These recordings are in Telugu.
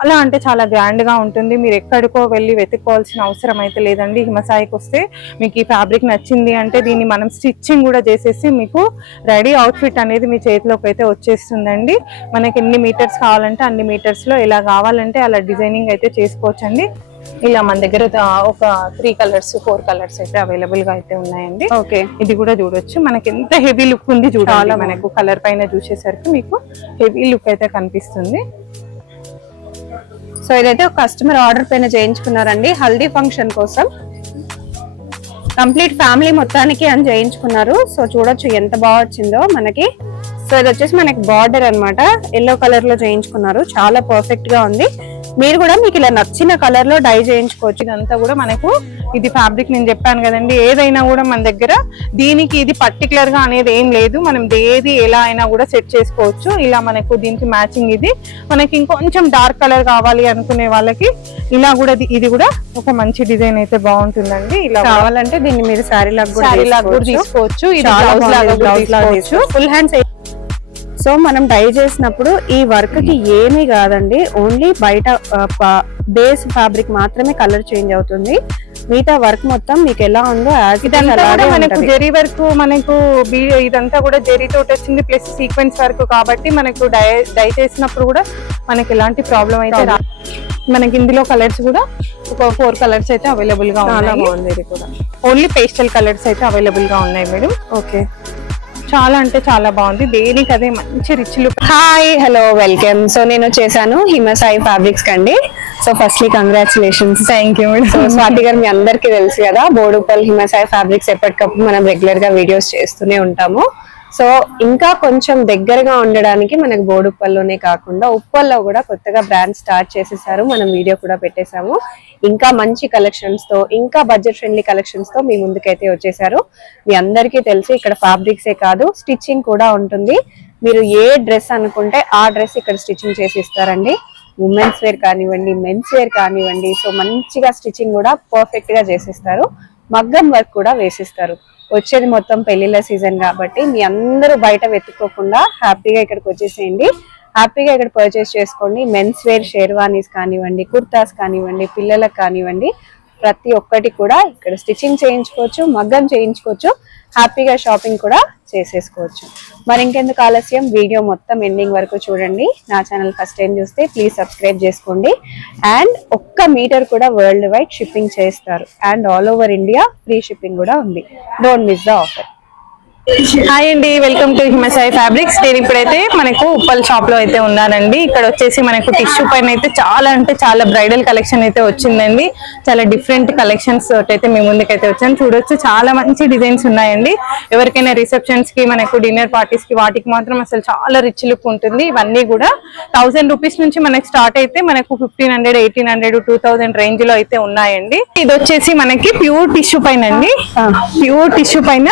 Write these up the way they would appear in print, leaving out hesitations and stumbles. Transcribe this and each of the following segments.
చాలా అంటే చాలా గ్రాండ్ గా ఉంటుంది. మీరు ఎక్కడికో వెళ్ళి వెతుక్కోవాల్సిన అవసరం అయితే లేదండి. హిమసాయికి వస్తే మీకు ఈ ఫ్యాబ్రిక్ నచ్చింది అంటే దీన్ని మనం స్టిచ్చింగ్ కూడా చేసేసి మీకు రెడీ అవుట్ఫిట్ అనేది మీ చేతిలోకి అయితే వచ్చేస్తుందండి. మనకి ఎన్ని మీటర్స్ కావాలంటే అన్ని మీటర్స్ లో ఎలా కావాలంటే అలా డిజైనింగ్ అయితే చేసుకోవచ్చండి. ఇలా మన దగ్గర ఒక 3 కలర్స్ 4 కలర్స్ అయితే అవైలబుల్ గా అయితే ఉన్నాయండి. ఓకే, ఇది కూడా చూడొచ్చు. మనకి ఎంత హెవీ లుక్ ఉంది చూడాలి. మనకు కలర్ పైన చూసేసరికి మీకు హెవీ లుక్ అయితే కనిపిస్తుంది. సో ఇదైతే ఒక కస్టమర్ ఆర్డర్ పైన చేయించుకున్నారండి, హల్దీ ఫంక్షన్ కోసం. కంప్లీట్ ఫ్యామిలీ మొత్తానికి అని చేయించుకున్నారు. సో చూడొచ్చు ఎంత బాగా వచ్చిందో మనకి. సో ఇది వచ్చేసి మనకి బార్డర్ అన్నమాట, ఎల్లో కలర్ లో చేయించుకున్నారు. చాలా పర్ఫెక్ట్ గా ఉంది. మీరు కూడా మీకు ఇలా నచ్చిన కలర్ లో డై చేయించుకోవచ్చు. ఇదంతా కూడా మనకు ఇది ఫ్యాబ్రిక్ నేను చెప్పాను కదండి, ఏదైనా కూడా మన దగ్గర దీనికి ఇది పర్టికులర్ గా అనేది ఏం లేదు. మనం ఏది ఎలా అయినా కూడా సెట్ చేసుకోవచ్చు. ఇలా మనకు దీనికి మ్యాచింగ్ ఇది. మనకి ఇంకొంచెం డార్క్ కలర్ కావాలి అనుకునే వాళ్ళకి ఇలా కూడా ఇది కూడా ఒక మంచి డిజైన్ అయితే బాగుంటుందండి. ఇలా కావాలంటే దీన్ని మీరు శారీ లాగా కూడా తీసుకోవచ్చు. ఇది బ్లౌజ్ లాగా తీసుకోవచ్చు. Full hands. సో మనం డై చేసినప్పుడు ఈ వర్క్ కి ఏమీ కాదండి, ఓన్లీ బయట బేస్ ఫ్యాబ్రిక్ మాత్రమే కలర్ చేంజ్ అవుతుంది. మిగతా వర్క్ మొత్తం మీకు ఎలా ఉందో మనకు జెరీ వర్క్, మనకు ఇదంతా కూడా జెరీ తోటి వచ్చింది ప్లస్ సీక్వెన్స్ వర్క్ కాబట్టి మనకు డై చేసినప్పుడు కూడా మనకి ఎలాంటి ప్రాబ్లం అయితే రాదు. మనకి ఇందులో కలర్స్ కూడా ఒక 4 కలర్స్ అయితే అవైలబుల్ గా ఉన్నాయి. ఇది కూడా ఓన్లీ పేస్టల్ కలర్స్ అయితే అవైలబుల్ గా ఉన్నాయి మేడం. ఓకే, చాలా అంటే చాలా బాగుంది. దేనికి అదే మంచి rich look. Hi, hello, welcome. So నేను వచ్చేసాను హిమసాయి ఫ్యాబ్రిక్స్ కండి. So firstly congratulations. Thank you. So Swathi గారు, మీ అందరికీ తెలుసు కదా, బోడుప్పల్ హిమసాయి ఫ్యాబ్రిక్స్ ఎప్పటికప్పుడు మనం రెగ్యులర్ గా వీడియోస్ చేస్తూనే ఉంటాము. సో ఇంకా కొంచెం దగ్గరగా ఉండడానికి మనకు బోడుప్పల్లోనే కాకుండా ఉప్పల్లో కూడా కొత్తగా బ్రాండ్ స్టార్ట్ చేసేసారు. మనం వీడియో కూడా పెట్టేశాము. ఇంకా మంచి కలెక్షన్స్ తో, ఇంకా బడ్జెట్ ఫ్రెండ్లీ కలెక్షన్స్ తో మీ ముందుకైతే వచ్చేసారు. మీ అందరికీ తెలుసు ఇక్కడ ఫ్యాబ్రిక్సే కాదు స్టిచ్చింగ్ కూడా ఉంటుంది. మీరు ఏ డ్రెస్ అనుకుంటే ఆ డ్రెస్ ఇక్కడ స్టిచ్చింగ్ చేసి ఇస్తారండి. ఉమెన్స్ వేర్ కానివ్వండి, మెన్స్ వేర్ కానివ్వండి. సో మంచిగా స్టిచ్చింగ్ కూడా పర్ఫెక్ట్ గా చేసిస్తారు. మగ్గం వర్క్ కూడా వేసిస్తారు. వచ్చేది మొత్తం పెళ్లిళ్ళ సీజన్ కాబట్టి మీ అందరూ బయట వెతుక్కోకుండా హ్యాపీగా ఇక్కడికి వచ్చేసేయండి. హ్యాపీగా ఇక్కడ పర్చేస్ చేసుకోండి. మెన్స్ వేర్ షేర్వానీస్ కానివ్వండి, కుర్తాస్ కానివ్వండి, పిల్లలకు కానివ్వండి, ప్రతి ఒక్కటి కూడా ఇక్కడ స్టిచ్చింగ్ చేయించుకోవచ్చు, మగ్గం చేయించుకోవచ్చు, హ్యాపీగా షాపింగ్ కూడా చేసేసుకోవచ్చు. మరి ఇంకెందుకు ఆలస్యం, వీడియో మొత్తం ఎండింగ్ వరకు చూడండి. నా ఛానల్ ఫస్ట్ టైం చూస్తే ప్లీజ్ సబ్స్క్రైబ్ చేసుకోండి. అండ్ 1 మీటర్ కూడా వరల్డ్ వైడ్ షిప్పింగ్ చేస్తారు. And all over India free shipping కూడా ఉంది. Don't miss the offer. Hi అండి, వెల్కమ్ టు హిమసాయి ఫ్యాబ్రిక్స్. నేను ఇప్పుడైతే మనకు ఉప్పల్ షాప్ లో అయితే ఉన్నానండి. ఇక్కడ వచ్చేసి మనకు టిష్యూ పైన అయితే చాలా అంటే చాలా బ్రైడల్ కలెక్షన్ అయితే వచ్చిందండి. చాలా డిఫరెంట్ కలెక్షన్స్ అయితే మీ ముందుకైతే వచ్చాను. చూడొచ్చు, చాలా మంచి డిజైన్స్ ఉన్నాయండి. ఎవరికైనా రిసెప్షన్స్ కి, మనకు డిన్నర్ పార్టీస్ కి, వాటికి మాత్రం అసలు చాలా రిచ్ లుక్ ఉంటుంది. ఇవన్నీ కూడా 1000 రూపీస్ నుంచి మనకి స్టార్ట్ అయితే మనకు 1500, 1800, 2000 రేంజ్ లో అయితే ఉన్నాయండి. ఇది వచ్చేసి మనకి ప్యూర్ టిష్యూ పైన అండి. ప్యూర్ టిష్యూ పైన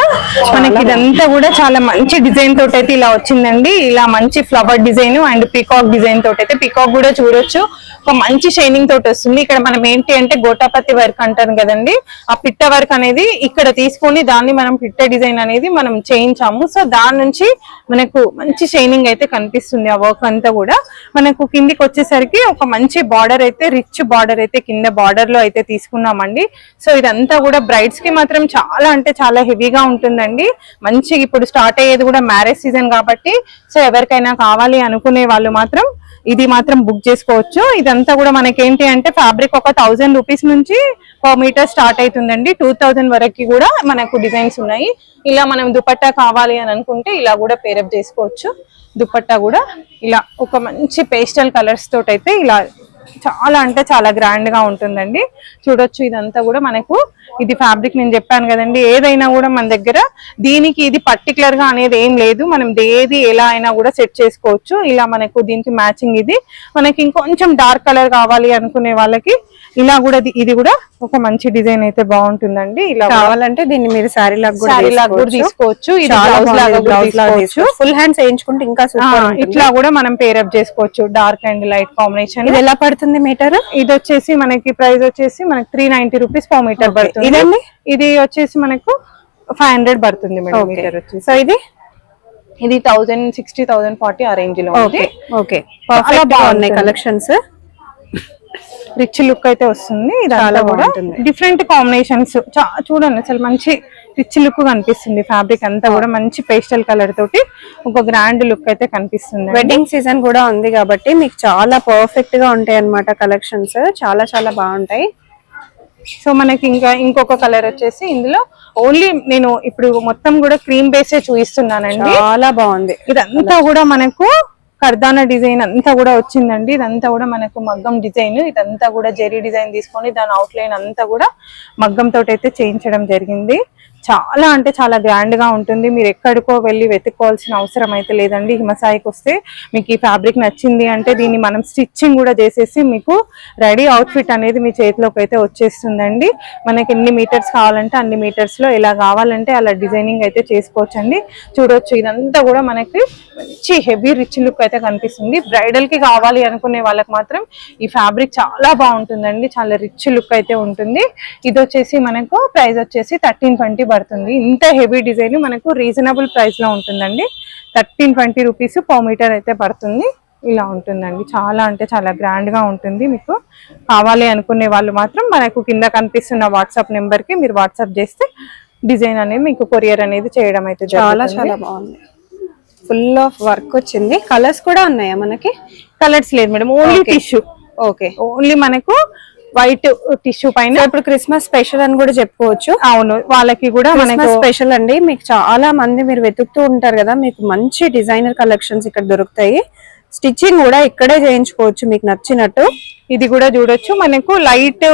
మనకి ఇదంతా కూడా చాలా మంచి డిజైన్ తోటి అయితే ఇలా వచ్చిందండి. ఇలా మంచి flower design and peacock design తోటి అయితే, పీకాక్ కూడా చూడొచ్చు, ఒక మంచి షైనింగ్ తోటి వస్తుంది. ఇక్కడ మనం ఏంటి అంటే గోటాపతి వర్క్ అంటారు కదండి, ఆ పిట్ట వర్క్ అనేది ఇక్కడ తీసుకొని దాన్ని మనం పిట్ట డిజైన్ అనేది మనం చేయించాము. సో దాని నుంచి మనకు మంచి షైనింగ్ అయితే కనిపిస్తుంది. ఆ వర్క్ అంతా కూడా మనకు కిందికి వచ్చేసరికి ఒక మంచి బార్డర్ అయితే, రిచ్ బార్డర్ అయితే కింద బార్డర్ లో అయితే తీసుకున్నామండి. సో ఇదంతా కూడా బ్రైడ్స్ కి మాత్రం చాలా అంటే చాలా హెవీగా ఉంటుందండి. మంచి ఇప్పుడు స్టార్ట్ అయ్యేది కూడా మ్యారేజ్ సీజన్ కాబట్టి, సో ఎవరికైనా కావాలి అనుకునే వాళ్ళు మాత్రం ఇది మాత్రం బుక్ చేసుకోవచ్చు. ఇదంతా కూడా మనకి ఏంటి అంటే ఫ్యాబ్రిక్ ఒక 1000 రూపీస్ నుంచి పర్ మీటర్ స్టార్ట్ అవుతుందండి. 2000 వరకు కూడా మనకు డిజైన్స్ ఉన్నాయి. ఇలా మనం దుపట్టా కావాలి అని అనుకుంటే ఇలా కూడా పేరప్ చేసుకోవచ్చు. దుపట్టా కూడా ఇలా ఒక మంచి పేస్టల్ కలర్స్ తోటి అయితే ఇలా చాలా అంటే చాలా గ్రాండ్ గా ఉంటుందండి. చూడొచ్చు, ఇదంతా కూడా మనకు ఇది ఫ్యాబ్రిక్ నేను చెప్పాను కదండి, ఏదైనా కూడా మన దగ్గర దీనికి ఇది పర్టికులర్ గా అనేది ఏం లేదు. మనం ఏది ఎలా అయినా కూడా సెట్ చేసుకోవచ్చు. ఇలా మనకు దీనికి మ్యాచింగ్ ఇది. మనకి ఇంకొంచెం డార్క్ కలర్ కావాలి అనుకునే వాళ్ళకి ఇలా కూడా ఇది కూడా ఒక మంచి డిజైన్ అయితే బాగుంటుందండి. ఇలా కావాలంటే దీన్ని మీరు శారీ లాగా కూడా తీసుకోవచ్చు. ఇది బ్లౌజ్ లాగా తీసుకోవచ్చు. ఫుల్ హ్యాండ్స్ వేయించుకుంటే ఇంకా ఇట్లా కూడా మనం పేరప్ చేసుకోవచ్చు. Dark and light combination. ఇది ఎలా పడుతుంది మీటర్? ఇది వచ్చేసి మనకి ప్రైస్ వచ్చేసి మనకి 390 రూపీస్ పర్ మీటర్ పడుతుంది. ఇదండి, ఇది వచ్చేసి మనకు 500 పడుతుంది మేడం మీటర్ వచ్చేసి. సో ఇది 1060, 1040 ఆ రేంజ్ లో ఉంది. ఓకే, చాలా బాగున్నాయి కలెక్షన్స్. రిచ్ లుక్ అయితే వస్తుంది. ఇదంతా కూడా డిఫరెంట్ కాంబినేషన్స్ చూడండి, అసలు మంచి రిచ్ లుక్ కనిపిస్తుంది. ఫ్యాబ్రిక్ అంతా కూడా మంచి పేస్టల్ కలర్ తోటి ఒక గ్రాండ్ లుక్ అయితే కనిపిస్తుంది. వెడ్డింగ్ సీజన్ కూడా ఉంది కాబట్టి మీకు చాలా పర్ఫెక్ట్ గా ఉంటాయి అన్నమాట కలెక్షన్స్. చాలా చాలా బాగుంటాయి. సో మనకి ఇంకొక కలర్ వచ్చేసి ఇందులో ఓన్లీ నేను ఇప్పుడు మొత్తం కూడా క్రీమ్ బేసే చూపిస్తున్నానండి. చాలా బాగుంది. ఇదంతా కూడా మనకు కర్దానా డిజైన్ అంతా కూడా వచ్చిందండి. ఇదంతా కూడా మనకు మగ్గం డిజైన్. ఇదంతా కూడా జెరీ డిజైన్ తీసుకొని దాని అవుట్ లైన్ అంతా కూడా మగ్గం తోటి అయితే చేయించడం జరిగింది. చాలా అంటే చాలా గ్రాండ్ గా ఉంటుంది. మీరు ఎక్కడికో వెళ్ళి వెతుక్కోవాల్సిన అవసరం అయితే లేదండి. హిమసాయికి వస్తే మీకు ఈ ఫ్యాబ్రిక్ నచ్చింది అంటే దీన్ని మనం స్టిచ్చింగ్ కూడా చేసేసి మీకు రెడీ అవుట్ఫిట్ అనేది మీ చేతిలోకి అయితే వచ్చేస్తుందండి. మనకి ఎన్ని మీటర్స్ కావాలంటే అన్ని మీటర్స్ లో ఎలా కావాలంటే అలా డిజైనింగ్ అయితే చేసుకోవచ్చండి. చూడొచ్చు, ఇదంతా కూడా మనకి మంచి హెవీ రిచ్ లుక్ అయితే కనిపిస్తుంది. బ్రైడల్ కి కావాలి అనుకునే వాళ్ళకి మాత్రం ఈ ఫ్యాబ్రిక్ చాలా బాగుంటుందండి. చాలా రిచ్ లుక్ అయితే ఉంటుంది. ఇది వచ్చేసి మనకు ప్రైస్ వచ్చేసి 1320 పడుతుంది. ఇంత హెవీ డిజైన్ మనకు రీజనబుల్ ప్రైస్ లో ఉంటుందండి. 1320 రూపీస్ పర్ మీటర్ అయితే పడుతుంది. ఇలా ఉంటుందండి. చాలా అంటే చాలా గ్రాండ్ గా ఉంటుంది. మీకు కావాలి అనుకునే వాళ్ళు మాత్రం మనకు కింద కనిపిస్తున్న వాట్సాప్ నెంబర్ కి మీరు వాట్సాప్ చేస్తే డిజైన్ అనేది మీకు కొరియర్ అనేది చేయడం అయితే చాలా చాలా బాగుంది. ఫుల్ ఆఫ్ వర్క్ వచ్చింది. కలర్స్ కూడా ఉన్నాయా మనకి? కలర్స్ లేదు madam, only tissue. Okay, only మనకు వైట్ టిష్యూ పైన. ఇప్పుడు క్రిస్మస్ స్పెషల్ అని కూడా చెప్పుకోవచ్చు. అవును, వాళ్ళకి కూడా మనకు స్పెషల్ అండి. మీకు చాలా మంది మీరు వెతుకుతూ ఉంటారు కదా, మీకు మంచి డిజైనర్ కలెక్షన్స్ ఇక్కడ దొరుకుతాయి. స్టిచ్చింగ్ కూడా ఇక్కడే చేయించుకోవచ్చు మీకు నచ్చినట్టు. ఇది కూడా చూడొచ్చు, మనకు లైట్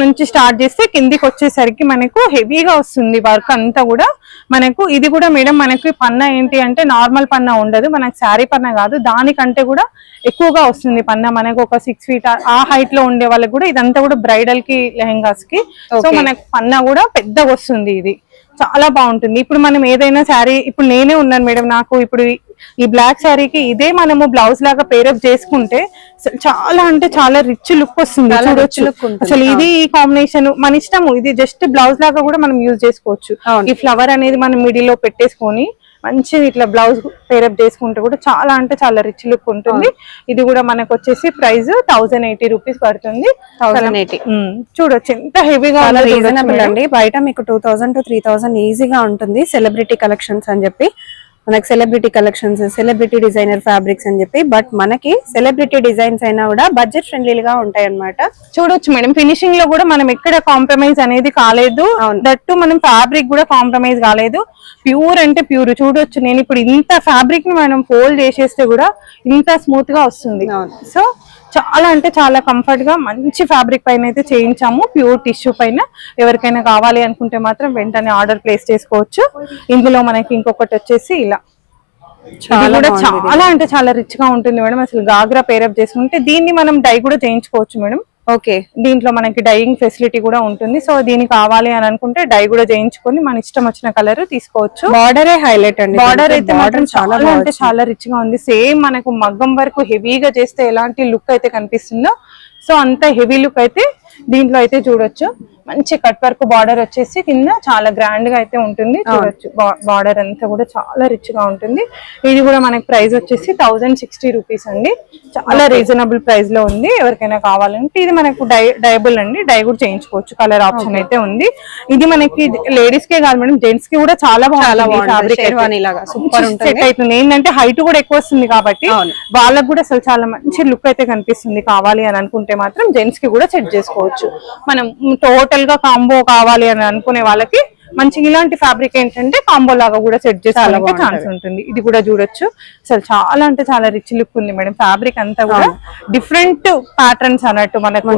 నుంచి స్టార్ట్ చేస్తే కిందికి వచ్చేసరికి మనకు హెవీగా వస్తుంది వర్క్ అంతా కూడా. మనకు ఇది కూడా మేడం మనకి పన్నా ఏంటి అంటే నార్మల్ పన్నా ఉండదు, మనకు శారీ పన్నా కాదు, దానికంటే కూడా ఎక్కువగా వస్తుంది పన్నా. మనకు ఒక 6 feet ఆ హైట్ లో ఉండే వాళ్ళకి కూడా ఇదంతా కూడా బ్రైడల్ కి లెహెంగాస్ కి. సో మనకు పన్నా కూడా పెద్దగా వస్తుంది. ఇది చాలా బాగుంటుంది. ఇప్పుడు మనం ఏదైనా శారీ, ఇప్పుడు నేనే ఉన్నాను మేడం, నాకు ఇప్పుడు ఈ బ్లాక్ శారీకి ఇదే మనము బ్లౌజ్ లాగా పేరప్ చేసుకుంటే చాలా అంటే చాలా రిచ్ లుక్ వస్తుంది. అసలు ఇది ఈ కాంబినేషన్ మన ఇష్టము. ఇది జస్ట్ బ్లౌజ్ లాగా కూడా మనం యూజ్ చేసుకోవచ్చు. ఈ ఫ్లవర్ అనేది మనం మిడిల్ లో పెట్టేసుకొని మంచిది ఇట్లా బ్లౌజ్ పేరప్ చేసుకుంటే కూడా చాలా అంటే చాలా రిచ్ లుక్ ఉంటుంది. ఇది కూడా మనకు వచ్చేసి ప్రైస్ 1080 రూపీస్ పడుతుంది. 1080. చూడొచ్చు ఎంత హెవీగా రీజనబుల్ అండి. బయట మీకు 2000 to 3000 ఈజీగా ఉంటుంది. సెలబ్రిటీ కలెక్షన్స్ అని చెప్పి మనకి celebrity collections, celebrity designer fabrics అని చెప్పి, బట్ మనకి సెలబ్రిటీ డిజైన్స్ అయినా కూడా బడ్జెట్ ఫ్రెండ్లీగా ఉంటాయి అన్నమాట. చూడొచ్చు మేడం, ఫినిషింగ్ లో కూడా మనం ఎక్కడ కాంప్రమైజ్ అనేది కాలేదు. దట్టు మనం ఫ్యాబ్రిక్ కూడా కాంప్రమైజ్ కాలేదు. ప్యూర్ అంటే ప్యూర్. చూడొచ్చు, నేను ఇప్పుడు ఇంత ఫ్యాబ్రిక్ ని మనం ఫోల్డ్ చేసేస్తే కూడా ఇంత స్మూత్ గా వస్తుంది. సో చాలా అంటే చాలా కంఫర్ట్ గా మంచి ఫ్యాబ్రిక్ పైన అయితే చేయించాము. ప్యూర్ టిష్యూ పైన ఎవరికైనా కావాలి అనుకుంటే మాత్రం వెంటనే ఆర్డర్ ప్లేస్ చేసుకోవచ్చు. ఇందులో మనకి ఇంకొకటి వచ్చేసి ఇలా చాలా అంటే చాలా రిచ్ గా ఉంటుంది మేడం. అసలు గాగ్రా పేరప్ చేసుకుంటే దీన్ని మనం డై కూడా చేయించుకోవచ్చు మేడం. ఓకే, దీంట్లో మనకి డైయింగ్ ఫెసిలిటీ కూడా ఉంటుంది. సో దీనికి కావాలి అని అనుకుంటే డై కూడా చేయించుకొని మన ఇష్టం వచ్చిన కలర్ తీసుకోవచ్చు. బార్డరే హైలైట్ అండి. బార్డర్ అయితే మాత్రం చాలా అంటే చాలా రిచ్ గా ఉంది. సేమ్ మనకు మగ్గం వరకు హెవీగా చేస్తే ఎలాంటి లుక్ అయితే కనిపిస్తుందో సో అంత హెవీ లుక్ అయితే దీంట్లో అయితే చూడొచ్చు. మంచి కట్ వర్క్ బార్డర్ వచ్చేసి కింద చాలా గ్రాండ్ గా అయితే ఉంటుంది. చూడొచ్చు, బార్డర్ అంతా కూడా చాలా రిచ్ గా ఉంటుంది. ఇది కూడా మనకి ప్రైస్ వచ్చేసి 1060 రూపీస్ అండి. చాలా రీజనబుల్ ప్రైస్ లో ఉంది. ఎవరికైనా కావాలంటే ఇది మనకు డైబుల్ అండి, డై కూడా చేయించుకోవచ్చు. కలర్ ఆప్షన్ అయితే ఉంది. ఇది మనకి లేడీస్ కే కాదు మేడం, జెంట్స్ కి కూడా చాలా బాగుంటుంది. ఫ్యాబ్రిక్ సెట్ అవుతుంది. ఏంటంటే హైట్ కూడా ఎక్కువ వస్తుంది కాబట్టి వాళ్ళకి కూడా అసలు చాలా మంచి లుక్ అయితే కనిపిస్తుంది. కావాలి అని అనుకుంటే మాత్రం జెంట్స్ కి కూడా సెట్ చేసుకోవచ్చు. మనం టోటల్ గా కాంబో కావాలి అని అనుకునే వాళ్ళకి మంచి ఇలాంటి ఫ్యాబ్రిక్ ఏంటంటే కాంబో లాగా కూడా సెట్ చేసుకోవడానికి ఛాన్స్ ఉంటుంది. ఇది కూడా చూడొచ్చు, అసలు చాలా అంటే చాలా రిచ్ లుక్ ఉంది మేడం. ఫ్యాబ్రిక్ అంతా కూడా డిఫరెంట్ ప్యాటర్న్స్ అన్నట్టు మనకు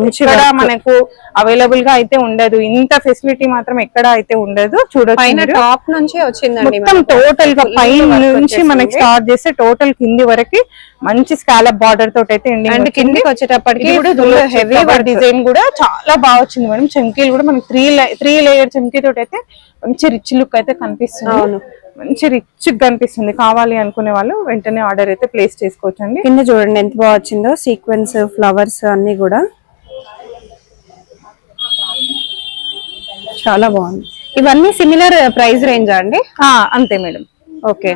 మనకు అవైలబుల్ గా అయితే ఉండదు. ఇంత ఫెసిలిటీ మాత్రం ఎక్కడ అయితే ఉండదు. చూడొచ్చు, టాప్ నుంచి వచ్చిందండి మొత్తం టోటల్ గా పైన నుంచి మనకి స్టార్ట్ చేస్తే టోటల్ కింది వరకు మంచి స్కాలప్ బార్డర్ తోటి అయితే ఎండింగ్. కిందికి వచ్చేటప్పటికి హెవీ డిజైన్ కూడా చాలా బాగా వచ్చింది మేడం. చంకీలు కూడా మనకి 3 లేయర్ చంకీ తోటి అయితే మంచి రిచ్ లుక్ అయితే కనిపిస్తుంది. మంచి రిచ్ కనిపిస్తుంది. కావాలి అనుకునే వాళ్ళు వెంటనే ఆర్డర్ అయితే ప్లేస్ చేసుకోవచ్చు అండి. కింద చూడండి ఎంత బాగా వచ్చిందో, సీక్వెన్స్ ఫ్లవర్స్ అన్ని కూడా చాలా బాగుంది. ఇవన్నీ సిమిలర్ ప్రైస్ రేంజ్ అండి? అంతే మేడం. ఓకే,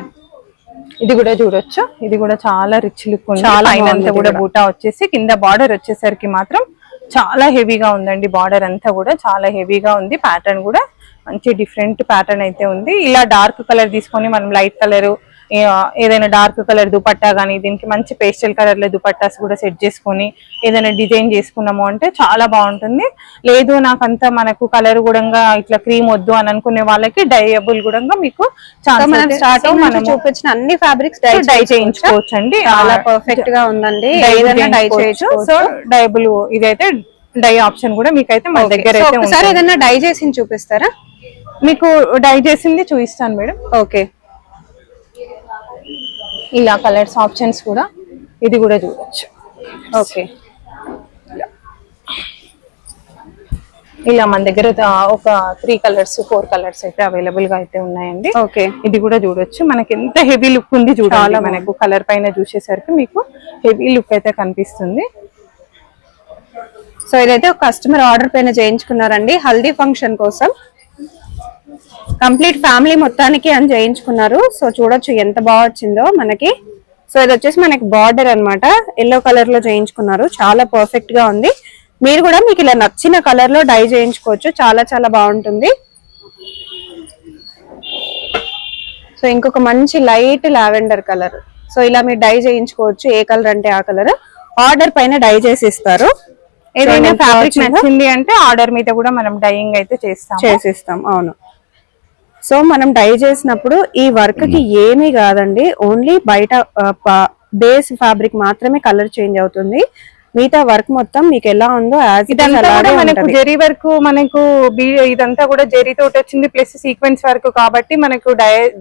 ఇది కూడా చూడొచ్చు, ఇది కూడా చాలా రిచ్ లుక్ ఉంది. చాలా పైన అంతా కూడా బూటా వచ్చేసి కింద బార్డర్ వచ్చేసరికి మాత్రం చాలా హెవీగా ఉందండి. బార్డర్ అంతా కూడా చాలా హెవీగా ఉంది. ప్యాటర్న్ కూడా మంచి డిఫరెంట్ ప్యాటర్న్ అయితే ఉంది. ఇలా డార్క్ కలర్ తీసుకొని మనం లైట్ కలర్ ఏదైనా డార్క్ కలర్ దుపట్టా కానీ దీనికి మంచి పేస్టల్ కలర్ లో దుపట్టాస్ కూడా సెట్ చేసుకొని ఏదైనా డిజైన్ చేసుకున్నాము అంటే చాలా బాగుంటుంది. లేదు నాకంతా మనకు కలర్ కూడా ఇట్లా క్రీమ్ వద్దు అని అనుకునే వాళ్ళకి డైయబుల్ కూడా మీకు చూపించిన అన్ని ఫ్యాబ్రిక్స్ డై చేయించుకోవచ్చు అండి. చాలా పర్ఫెక్ట్ గా ఉందండి. డై చేయొచ్చు. సో డైబుల్ ఇదైతే డై ఆప్షన్ కూడా మీకైతే మన దగ్గర అయితే ఒకసారి ఏదైనా డై చేసి చూపిస్తారా? మీకు డై చేసింది చూపిస్తాను మేడం. ఓకే, ఇలా కలర్స్ ఆప్షన్స్ కూడా ఇది కూడా చూడొచ్చు. ఓకే, ఇలా మన దగ్గర ఒక 3 కలర్స్ 4 కలర్స్ అయితే అవైలబుల్ గా అయితే ఉన్నాయండి. ఓకే, ఇది కూడా చూడొచ్చు. మనకి ఎంత హెవీ లుక్ ఉంది చూడాలి. మనకు కలర్ పైన చూసేసరికి మీకు హెవీ లుక్ అయితే కనిపిస్తుంది. సో ఇదైతే ఒక కస్టమర్ ఆర్డర్ పైన చేయించుకున్నారండి, హల్దీ ఫంక్షన్ కోసం. కంప్లీట్ ఫ్యామిలీ మొత్తానికి అని చేయించుకున్నారు. సో చూడొచ్చు ఎంత బాగా వచ్చిందో మనకి. సో ఇది వచ్చేసి మనకి బార్డర్ అన్నమాట, ఎల్లో కలర్ లో చేయించుకున్నారు. చాలా పర్ఫెక్ట్ గా ఉంది. మీరు కూడా మీకు ఇలా నచ్చిన కలర్ లో డై చేయించుకోవచ్చు. చాలా చాలా బాగుంటుంది. సో ఇంకొక మంచి లైట్ లావెండర్ కలర్. సో ఇలా మీరు డై చేయించుకోవచ్చు. ఏ కలర్ అంటే ఆ కలర్ ఆర్డర్ పైన డై చేసి ఇస్తారు. ఏదైనా ఫ్యాబ్రిక్ నచ్చింది అంటే ఆర్డర్ మీద కూడా మనం డైయింగ్ అయితే చేసిస్తాం. అవును. సో మనం డై చేసినప్పుడు ఈ వర్క్ కి ఏమీ కాదండి, ఓన్లీ బయట బేస్ ఫ్యాబ్రిక్ మాత్రమే కలర్ చేంజ్ అవుతుంది. మిగతా వర్క్ మొత్తం మీకు ఎలా ఉందో ఇదంతా కూడా మనకు జెరీ వర్క్, మనకు ఇదంతా కూడా జెరీ తోటి వచ్చింది ప్లస్ సీక్వెన్స్ వర్క్ కాబట్టి మనకు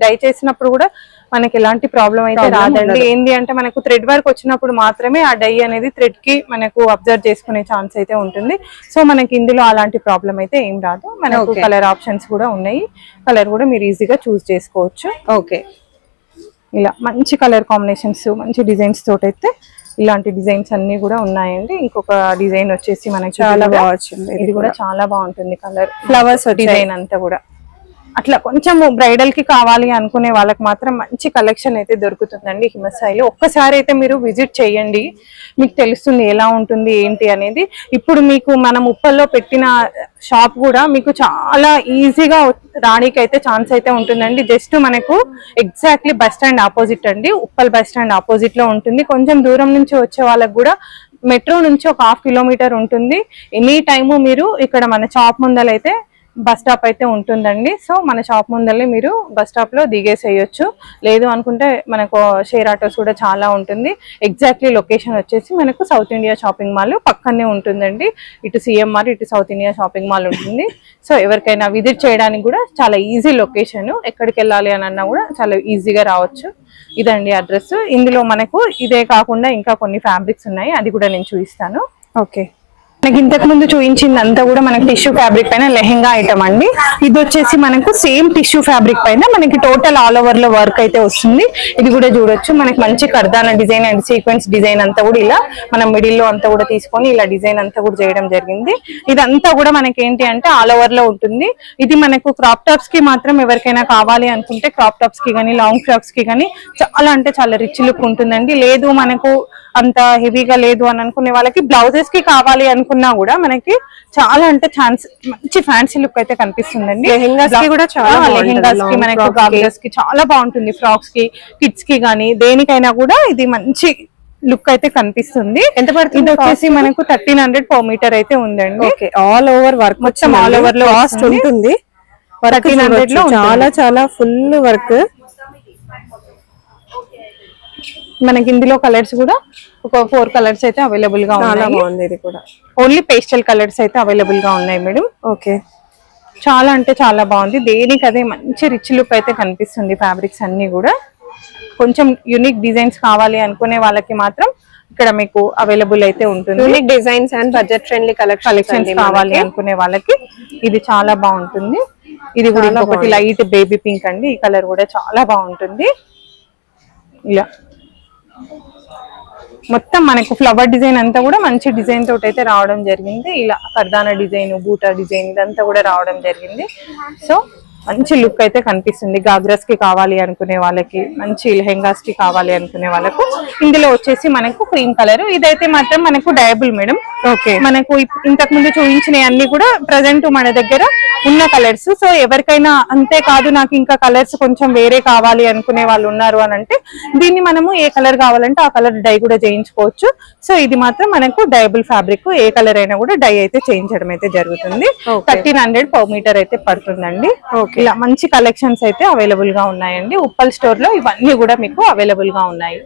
డై చేసినప్పుడు కూడా మనకి ఎలాంటి ప్రాబ్లం అయితే రాదండి. ఏంది అంటే మనకు థ్రెడ్ వర్క్ వచ్చినప్పుడు మాత్రమే ఆ డై అనేది థ్రెడ్ కి మనకు అబ్జర్వ్ చేసుకునే ఛాన్స్ అయితే ఉంటుంది. సో మనకి ఇందులో అలాంటి ప్రాబ్లం అయితే ఏం రాదు. మనకు కలర్ ఆప్షన్స్ కూడా ఉన్నాయి. కలర్ కూడా మీరు ఈజీగా చూస్ చేసుకోవచ్చు. ఓకే, ఇలా మంచి కలర్ కాంబినేషన్స్ మంచి డిజైన్స్ తోటి అయితే ఇలాంటి డిజైన్స్ అన్ని కూడా ఉన్నాయండి. ఇంకొక డిజైన్ వచ్చేసి మనకి చాలా బాగుంది. ఇది కూడా చాలా బాగుంటుంది. కలర్ ఫ్లవర్స్ డిజైన్ అంతా కూడా అట్లా కొంచెం బ్రైడల్ కి కావాలి అనుకునే వాళ్ళకి మాత్రం మంచి కలెక్షన్ అయితే దొరుకుతుందండి హిమసాయిలో. ఒక్కసారి అయితే మీరు విజిట్ చేయండి, మీకు తెలుస్తుంది ఎలా ఉంటుంది ఏంటి అనేది. ఇప్పుడు మీకు మనం ఉప్పల్లో పెట్టిన షాప్ కూడా మీకు చాలా ఈజీగా రానికి అయితే ఛాన్స్ అయితే ఉంటుందండి. జస్ట్ మనకు ఎగ్జాక్ట్లీ బస్ స్టాండ్ ఆపోజిట్ అండి, ఉప్పల్ బస్ స్టాండ్ ఆపోజిట్ లో ఉంటుంది. కొంచెం దూరం నుంచి వచ్చే వాళ్ళకి కూడా మెట్రో నుంచి ఒక 1/2 కిలోమీటర్ ఉంటుంది. ఎనీ టైము మీరు ఇక్కడ మన షాప్ ముందలైతే బస్ స్టాప్ అయితే ఉంటుందండి. సో మన షాప్ ముందరే మీరు బస్ స్టాప్ లో దిగేసేయచ్చు. లేదు అనుకుంటే మనకు షేర్ ఆటోస్ కూడా చాలా ఉంటుంది. ఎగ్జాక్ట్లీ లొకేషన్ వచ్చేసి మనకు సౌత్ ఇండియా షాపింగ్ మాల్ పక్కనే ఉంటుందండి. ఇటు సిఎంఆర్ ఇటు సౌత్ ఇండియా షాపింగ్ మాల్ ఉంటుంది. సో ఎవరికైనా విజిట్ చేయడానికి కూడా చాలా ఈజీ లొకేషన్. ఎక్కడికి వెళ్ళాలి అని అన్నా కూడా చాలా ఈజీగా రావచ్చు. ఇదండి అడ్రస్. ఇందులో మనకు ఇదే కాకుండా ఇంకా కొన్ని ఫ్యాబ్రిక్స్ ఉన్నాయి, అది కూడా నేను చూపిస్తాను. ఓకే, మనకి ఇంతకు ముందు చూపించింది అంతా కూడా మనకి టిష్యూ ఫ్యాబ్రిక్ పైన లెహెంగా ఐటమ్ అండి. ఇది వచ్చేసి మనకు సేమ్ టిష్యూ ఫ్యాబ్రిక్ పైన మనకి టోటల్ ఆల్ ఓవర్ లో వర్క్ అయితే వస్తుంది. ఇది కూడా చూడొచ్చు. మనకి మంచి కర్దానా డిజైన్ అండ్ సీక్వెన్స్ డిజైన్ అంతా కూడా ఇలా మనం మిడిల్ లో అంతా కూడా తీసుకొని ఇలా డిజైన్ అంతా కూడా చేయడం జరిగింది. ఇదంతా కూడా మనకి ఏంటి అంటే ఆల్ ఓవర్ లో ఉంటుంది. ఇది మనకు క్రాప్ టాప్స్ కి మాత్రం ఎవరికైనా కావాలి అనుకుంటే క్రాప్ టాప్స్ కి కానీ లాంగ్ ఫ్రాక్స్ కి కానీ చాలా అంటే చాలా రిచ్ లుక్ ఉంటుందండి. లేదు మనకు అంత హెవీగా లేదు అని అనుకునే వాళ్ళకి బ్లౌజెస్ కి కావాలి అనుకున్నా కూడా మనకి చాలా అంటే మంచి ఫ్యాన్సీ లుక్ అయితే కనిపిస్తుందండి. లెహెంగాస్ కి కూడా చాలా లెహెంగాస్ కి మనకు గాగ్రాస్ కి చాలా బాగుంటుంది. ఫ్రాక్స్ కి కిడ్స్ కి కానీ దేనికైనా కూడా ఇది మంచి లుక్ అయితే కనిపిస్తుంది. ఎంత పడుతుంది? ఇది వచ్చేసి మనకు 1300 per మీటర్ అయితే ఉందండి. ఆల్ ఓవర్ వర్క్ మొత్తం ఆల్ ఓవర్ లో కాస్ట్ ఉంటుంది. 1300 లో చాలా చాలా ఫుల్ వర్క్. మనకి ఇందులో కలర్స్ కూడా ఒక 4 కలర్స్ అయితే అవైలబుల్ గా ఉన్నాయి. ఇది కూడా ఓన్లీ పేస్టల్ కలర్స్ అయితే అవైలబుల్ గా ఉన్నాయి మేడం. ఓకే, చాలా అంటే చాలా బాగుంది. దేనికి అదే మంచి రిచ్ లుక్ అయితే కనిపిస్తుంది. ఫ్యాబ్రిక్స్ అన్ని కూడా కొంచెం యూనిక్ డిజైన్స్ కావాలి అనుకునే వాళ్ళకి మాత్రం ఇక్కడ మీకు అవైలబుల్ అయితే ఉంటుంది. Unique designs and budget friendly collections కావాలి అనుకునే వాళ్ళకి ఇది చాలా బాగుంటుంది. ఇది కూడా ఇంకొకటి లైట్ బేబీ పింక్ అండి. ఈ కలర్ కూడా చాలా బాగుంటుంది. ఇలా మొత్తం మనకు ఫ్లవర్ డిజైన్ అంతా కూడా మంచి డిజైన్ తోటి అయితే రావడం జరిగింది. ఇలా కర్దానా డిజైన్ బూటా డిజైన్ ఇదంతా కూడా రావడం జరిగింది. సో మంచి లుక్ అయితే కనిపిస్తుంది. గాగ్రాస్ కి కావాలి అనుకునే వాళ్ళకి, మంచి లెహెంగాస్ కి కావాలి అనుకునే వాళ్ళకు ఇందులో వచ్చేసి మనకు క్రీమ్ కలర్. ఇదైతే మాత్రం మనకు డయబుల్ మేడం. ఓకే, మనకు ఇంతకు ముందు చూపించిన అన్ని కూడా ప్రజెంట్ మన దగ్గర ఉన్న కలర్స్. సో ఎవరికైనా అంతే కాదు నాకు ఇంకా కలర్స్ కొంచెం వేరే కావాలి అనుకునే వాళ్ళు ఉన్నారు అని అంటే దీన్ని మనము ఏ కలర్ కావాలంటే ఆ కలర్ డై కూడా చేయించుకోవచ్చు. సో ఇది మాత్రం మనకు డయబుల్ ఫ్యాబ్రిక్, ఏ కలర్ అయినా కూడా డై అయితే చేయించడం అయితే జరుగుతుంది. 1300 per మీటర్ అయితే పడుతుందండి. ఇలా మంచి కలెక్షన్స్ అయితే అవైలబుల్ గా ఉన్నాయండి ఉప్పల్ స్టోర్ లో. ఇవన్నీ కూడా మీకు అవైలబుల్ గా ఉన్నాయి.